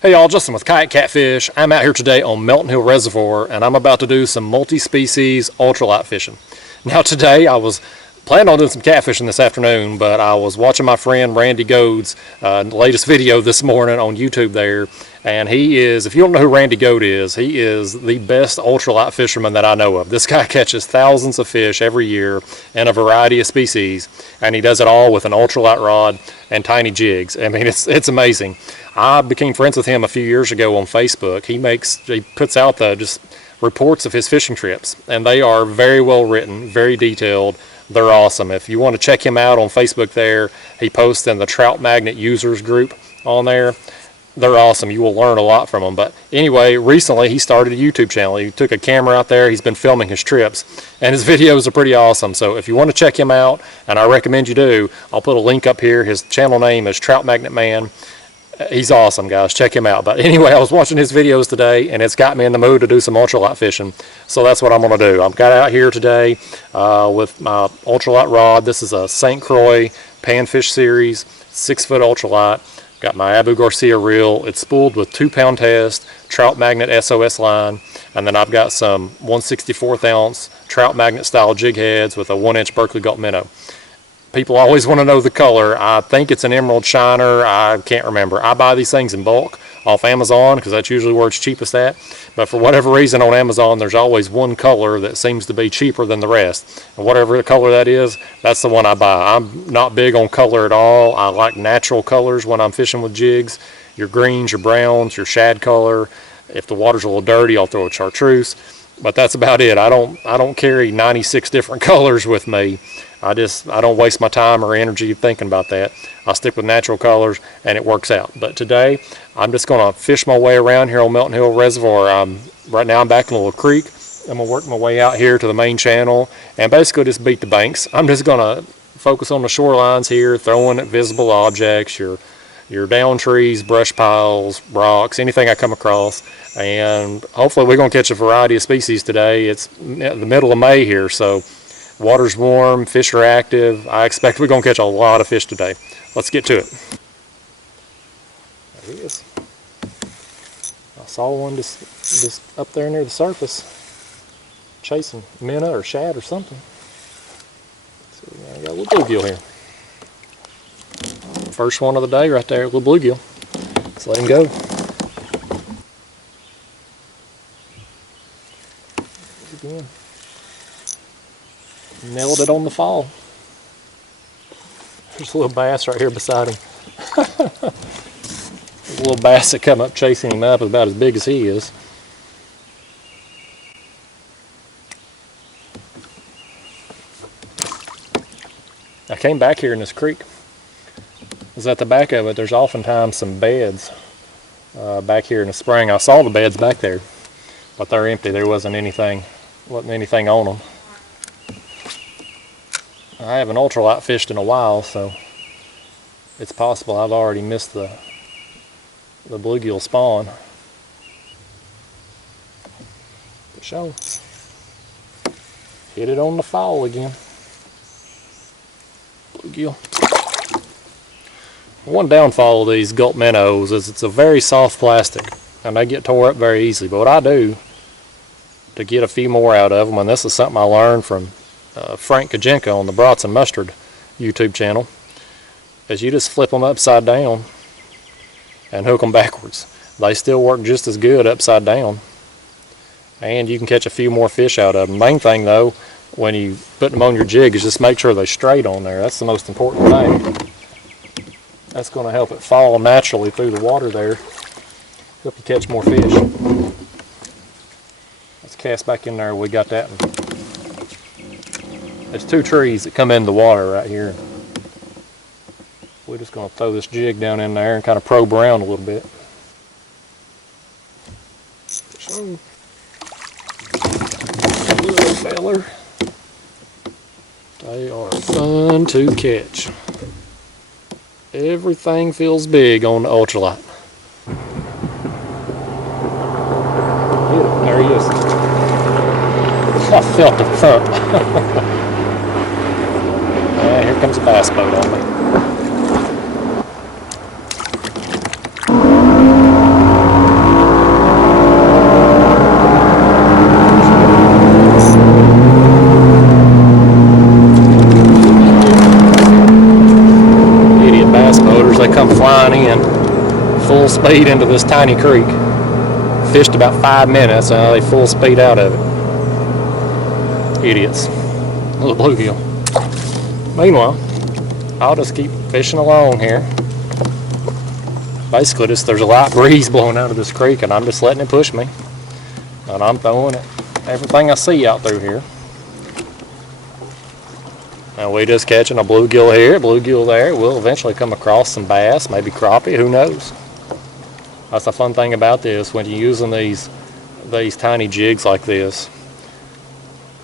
Hey y'all, Justin with Kayak Catfish. I'm out here today on Melton Hill Reservoir and I'm about to do some multi-species ultralight fishing. Now today I was planning on doing some catfishing this afternoon, but I was watching my friend Randy Goad's latest video this morning on YouTube there, and he is, if you don't know who Randy Goad is, he is the best ultralight fisherman that I know of. This guy catches thousands of fish every year in a variety of species, and he does it all with an ultralight rod and tiny jigs. I mean, it's amazing. I became friends with him a few years ago on Facebook. He puts out the just reports of his fishing trips, and they are very well written, very detailed. They're awesome. If you want to check him out on Facebook there, he posts in the Trout Magnet users group on there. They're awesome. You will learn a lot from them. But anyway, recently he started a YouTube channel. He took a camera out there. He's been filming his trips, and his videos are pretty awesome. So if you want to check him out, and I recommend you do, I'll put a link up here. His channel name is Trout Magnet Man. He's awesome, guys. Check him out. But anyway, I was watching his videos today, and it's got me in the mood to do some ultralight fishing. So that's what I'm going to do. I've got out here today with my ultralight rod. This is a St. Croix Panfish Series 6-foot ultralight. Got my Abu Garcia reel. It's spooled with 2-pound test, Trout Magnet SOS line, and then I've got some 1/64 ounce Trout Magnet style jig heads with a 1-inch Berkeley Gulp minnow. People always want to know the color. I think it's an emerald shiner. I can't remember. I buy these things in bulk off Amazon because that's usually where it's cheapest at. But for whatever reason on Amazon, there's always one color that seems to be cheaper than the rest. And whatever the color that is, that's the one I buy. I'm not big on color at all. I like natural colors when I'm fishing with jigs. Your greens, your browns, your shad color. If the water's a little dirty, I'll throw a chartreuse. But that's about it. I don't carry 96 different colors with me. I don't waste my time or energy thinking about that. I stick with natural colors and it works out. But today I'm just going to fish my way around here on Melton Hill Reservoir. Right now I'm back in a little creek. I'm going to work my way out here to the main channel and basically just beat the banks. I'm just going to focus on the shorelines here, throwing at visible objects, your down trees, brush piles, rocks, anything I come across. And hopefully we're going to catch a variety of species today. It's the middle of May here, so water's warm, fish are active. I expect we're going to catch a lot of fish today. Let's get to it. There he is. I saw one just up there near the surface, chasing minnow or shad or something. So I got a little bluegill here. First one of the day right there, a little bluegill. Let's let him go. Again. Nailed it on the fall. There's a little bass right here beside him. There's a little bass that come up chasing him up, about as big as he is. I came back here in this creek. Is at the back of it, there's oftentimes some beds back here in the spring. I saw the beds back there, but they're empty. There wasn't anything on them. I haven't ultralight fished in a while, so it's possible I've already missed the bluegill spawn. For sure. Hit it on the fall again. Bluegill. One downfall of these Gulp minnows is it's a very soft plastic and they get tore up very easily. But what I do to get a few more out of them, and this is something I learned from Frank Kajenka on the Brats and Mustard YouTube channel, is you just flip them upside down and hook them backwards. They still work just as good upside down, and you can catch a few more fish out of them. Main thing though, when you put them on your jig, is just make sure they're straight on there. That's the most important thing. That's going to help it fall naturally through the water there. Help you catch more fish. Let's cast back in there. We got that one. There's 2 trees that come in the water right here. We're just going to throw this jig down in there and kind of probe around a little bit. So, little feller. They are fun to catch. Everything feels big on the ultralight. There he is. I felt the thump. Yeah, here comes a bass boat on me. come flying in, full speed into this tiny creek. Fished about 5 minutes, and they full speed out of it. Idiots. Little bluegill. Meanwhile, I'll just keep fishing along here. Basically, there's a light breeze blowing out of this creek, and I'm just letting it push me. And I'm throwing it everything I see out through here. And we just catching a bluegill here, a bluegill there. We'll eventually come across some bass, maybe crappie, who knows. That's the fun thing about this, when you're using these tiny jigs like this,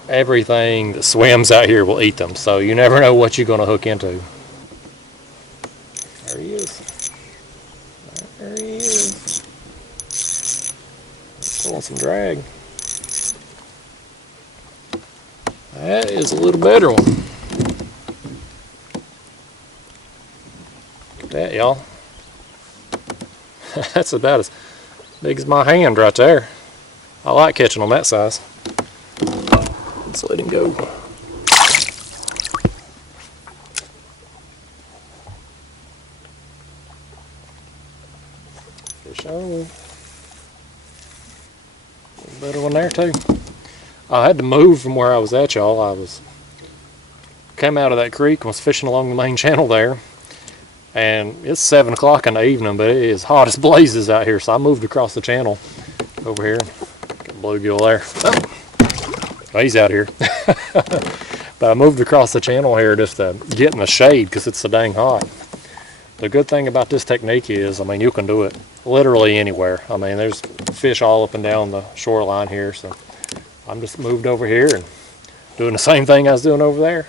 everything that swims out here will eat them, so you never know what you're going to hook into. There he is. There he is. Pulling some drag. That is a little better one. Look at that, y'all. That's about as big as my hand right there. I like catching on that size. Let's let him go. Fish on. A better one there too. I had to move from where I was at, y'all. Came out of that creek and was fishing along the main channel there. And it's 7 o'clock in the evening, but it is hot as blazes out here. So I moved across the channel over here. Got a bluegill there. Oh, he's out here. But I moved across the channel here just to get in the shade because it's so dang hot. The good thing about this technique is, I mean, you can do it literally anywhere. I mean, there's fish all up and down the shoreline here. So I'm just moved over here and doing the same thing I was doing over there.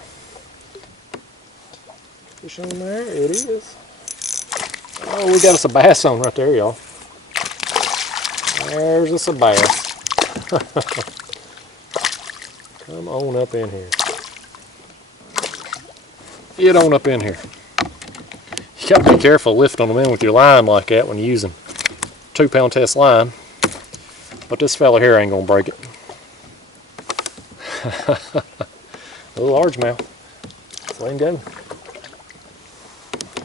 Fish on there, it is. Oh, we got us a bass on right there, y'all. There's us a bass. Come on up in here. Get on up in here. You gotta be careful lifting them in with your line like that when you're using 2-pound test line. But this fella here ain't gonna break it. A little largemouth. Let him go.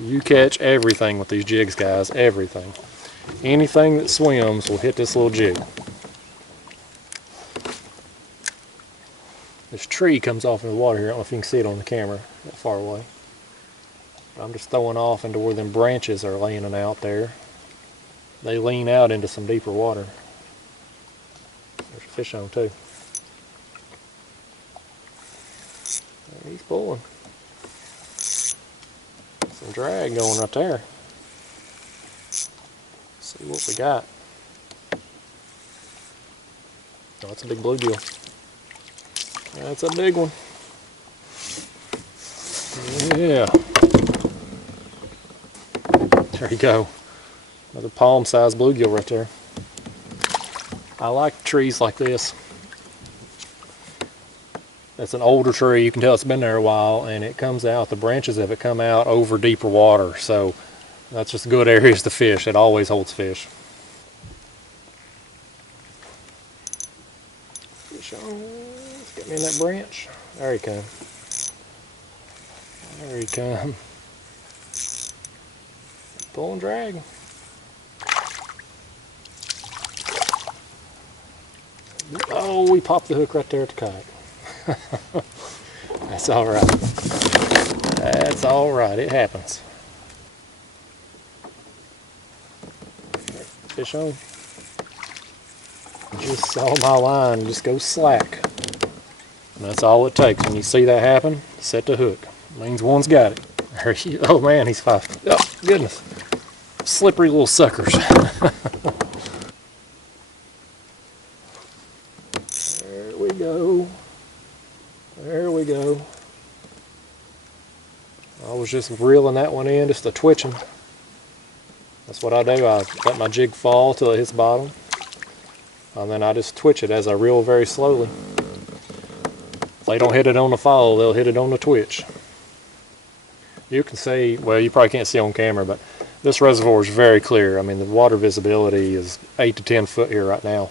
You catch everything with these jigs, guys. Everything. Anything that swims will hit this little jig. This tree comes off in the water here. I don't know if you can see it on the camera that far away. I'm just throwing off into where them branches are laying out there. They lean out into some deeper water. There's a fish on too. There he's pulling. Some drag going right there. See what we got. Oh, that's a big bluegill. That's a big one. Yeah. There you go. Another palm-sized bluegill right there. I like trees like this. It's an older tree. You can tell it's been there a while, and it comes out, the branches of it come out over deeper water. So that's just good areas to fish. It always holds fish. Fish on. Let's get me in that branch. There he comes. There he comes. Pull and drag. Oh, we popped the hook right there at the kayak. That's all right. That's all right. It happens. Fish on. Just saw my line just go slack. And that's all it takes. When you see that happen, set the hook. It means one's got it. There he, oh man, he's five. Oh goodness. Slippery little suckers. There we go. There we go. I was just reeling that one in, just a twitching. That's what I do. I let my jig fall till it hits bottom. And then I just twitch it as I reel very slowly. If they don't hit it on the fall, they'll hit it on the twitch. You can see, well, you probably can't see on camera, but this reservoir is very clear. I mean, the water visibility is 8 to 10 foot here right now.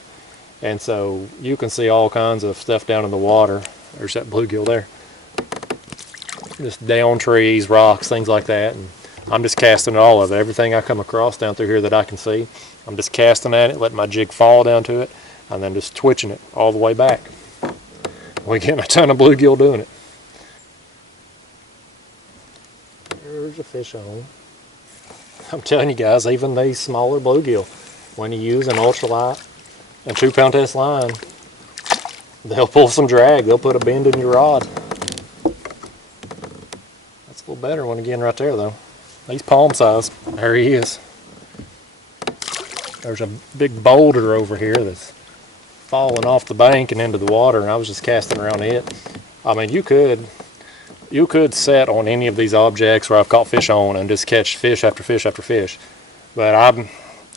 And so you can see all kinds of stuff down in the water. There's that bluegill there. Just down trees, rocks, things like that. And I'm just casting all of it. Everything I come across down through here that I can see, I'm just casting at it, letting my jig fall down to it, and then just twitching it all the way back. We're getting a ton of bluegill doing it. There's a fish on. I'm telling you guys, even these smaller bluegill, when you use an ultralight and 2-pound test line, they'll pull some drag. They'll put a bend in your rod. That's a little better one again right there though. He's palm size. There he is. There's a big boulder over here that's falling off the bank and into the water, and I was just casting around it. I mean, you could set on any of these objects where I've caught fish on and just catch fish after fish after fish. But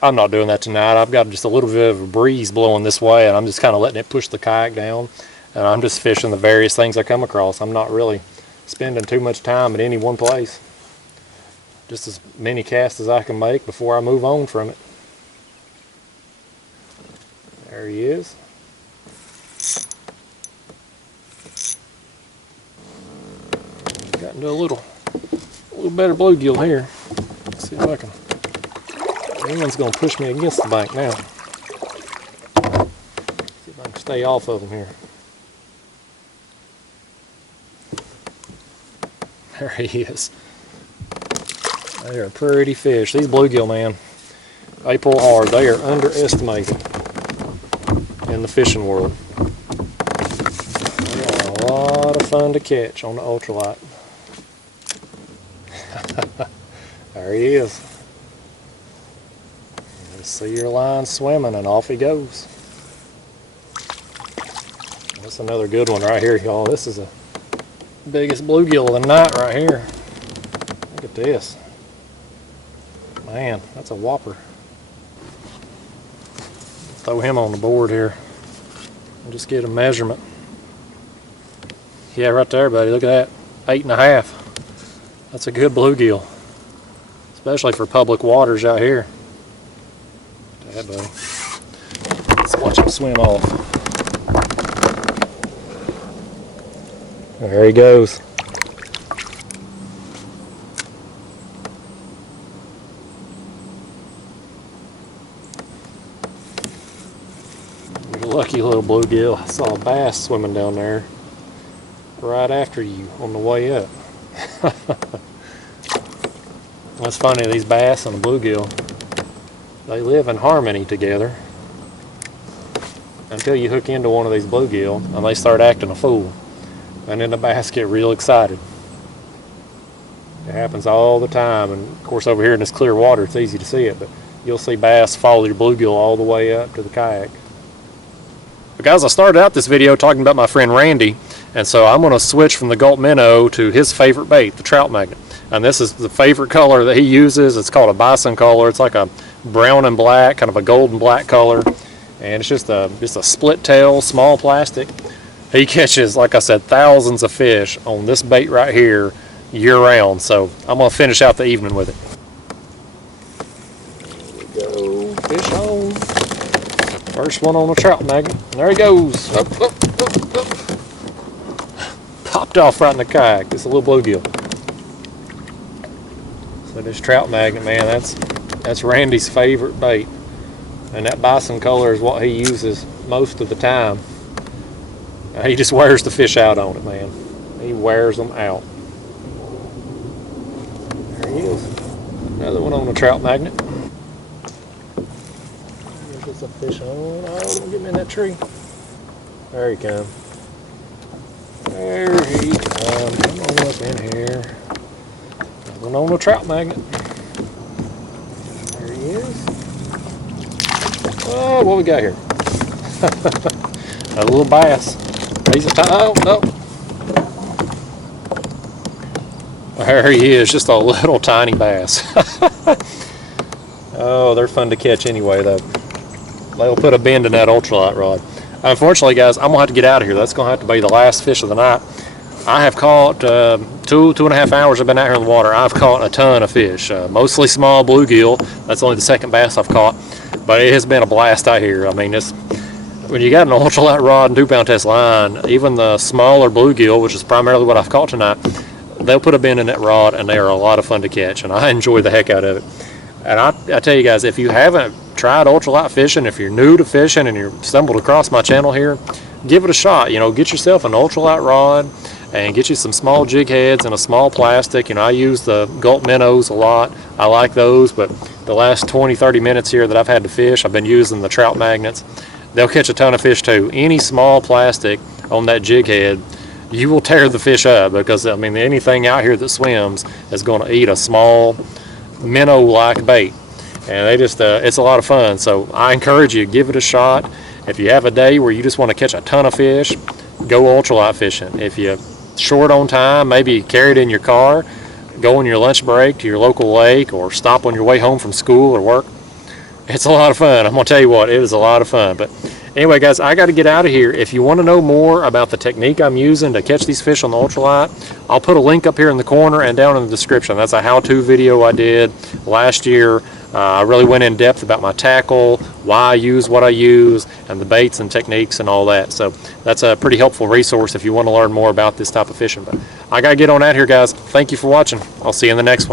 I'm not doing that tonight. I've got just a little bit of a breeze blowing this way, and I'm just kind of letting it push the kayak down, and I'm just fishing the various things I come across. I'm not really spending too much time at any one place. Just as many casts as I can make before I move on from it. There he is. Got into a little better bluegill here. Let's see if I can. Anyone's going to push me against the bank now. See if I can stay off of them here. There he is. They are pretty fish. These bluegill, man, they pull hard. They are underestimated in the fishing world. They are a lot of fun to catch on the ultralight. There he is. Just see your line swimming and off he goes. That's another good one right here, y'all. This is the biggest bluegill of the night right here. Look at this. Man, that's a whopper. Throw him on the board here and just get a measurement. Yeah, right there, buddy. Look at that. 8.5. That's a good bluegill, especially for public waters out here. Yeah, buddy. Let's watch him swim off. There he goes. You're a lucky little bluegill. I saw a bass swimming down there right after you on the way up. That's funny, these bass and the bluegill, they live in harmony together until you hook into one of these bluegill and they start acting a fool, and then the bass get real excited. It happens all the time, and of course over here in this clear water it's easy to see it, but you'll see bass follow your bluegill all the way up to the kayak. But guys, I started out this video talking about my friend Randy, and so I'm going to switch from the Gulp minnow to his favorite bait, the trout magnet. And this is the favorite color that he uses. It's called a bison color. It's like a brown and black, kind of a golden black color, and it's just a split tail, small plastic. He catches, like I said, thousands of fish on this bait right here year round. So I'm going to finish out the evening with it. Here we go, fish on. First one on the trout magnet. And there he goes. Up, up, up, up. Popped off right in the kayak. It's a little bluegill. So this trout magnet, man, that's Randy's favorite bait. And that bison color is what he uses most of the time. He just wears the fish out on it, man. He wears them out. There he is. Another one on the trout magnet. There's just a fish on. Oh, don't get me in that tree. There he comes. There he comes. Come on up in here. Another one on the trout magnet. There he is. Oh, what we got here? A little bass. He's a oh no. There he is, just a little tiny bass. Oh, they're fun to catch anyway though. They'll put a bend in that ultralight rod. Unfortunately, guys, I'm gonna have to get out of here. That's gonna have to be the last fish of the night. I have caught 2.5 hours I've been out here in the water. I've caught a ton of fish, mostly small bluegill. That's only the second bass I've caught, but it has been a blast out here. I mean, when you got an ultralight rod and 2-pound test line, even the smaller bluegill, which is primarily what I've caught tonight, they'll put a bend in that rod, and they are a lot of fun to catch, and I enjoy the heck out of it. And I tell you guys, if you haven't tried ultralight fishing, if you're new to fishing and you stumbled across my channel here, give it a shot. You know, get yourself an ultralight rod and get you some small jig heads and a small plastic. You know, I use the Gulp Minnows a lot. I like those, but the last 20-30 minutes here that I've had to fish, I've been using the Trout magnets. They'll catch a ton of fish too. Any small plastic on that jig head, you will tear the fish up, because I mean, anything out here that swims is going to eat a small minnow-like bait, and they just it's a lot of fun. So I encourage you, give it a shot. If you have a day where you just want to catch a ton of fish, go ultralight fishing. If you're short on time, maybe carry it in your car, go on your lunch break to your local lake, or stop on your way home from school or work. It's a lot of fun. I'm gonna tell you what, it is a lot of fun. But anyway, guys, I got to get out of here. If you want to know more about the technique I'm using to catch these fish on the ultralight, I'll put a link up here in the corner and down in the description. That's a how-to video I did last year. I really went in depth about my tackle, why I use what I use, and the baits and techniques and all that. So that's a pretty helpful resource if you want to learn more about this type of fishing. But I got to get on out here, guys. Thank you for watching. I'll see you in the next one.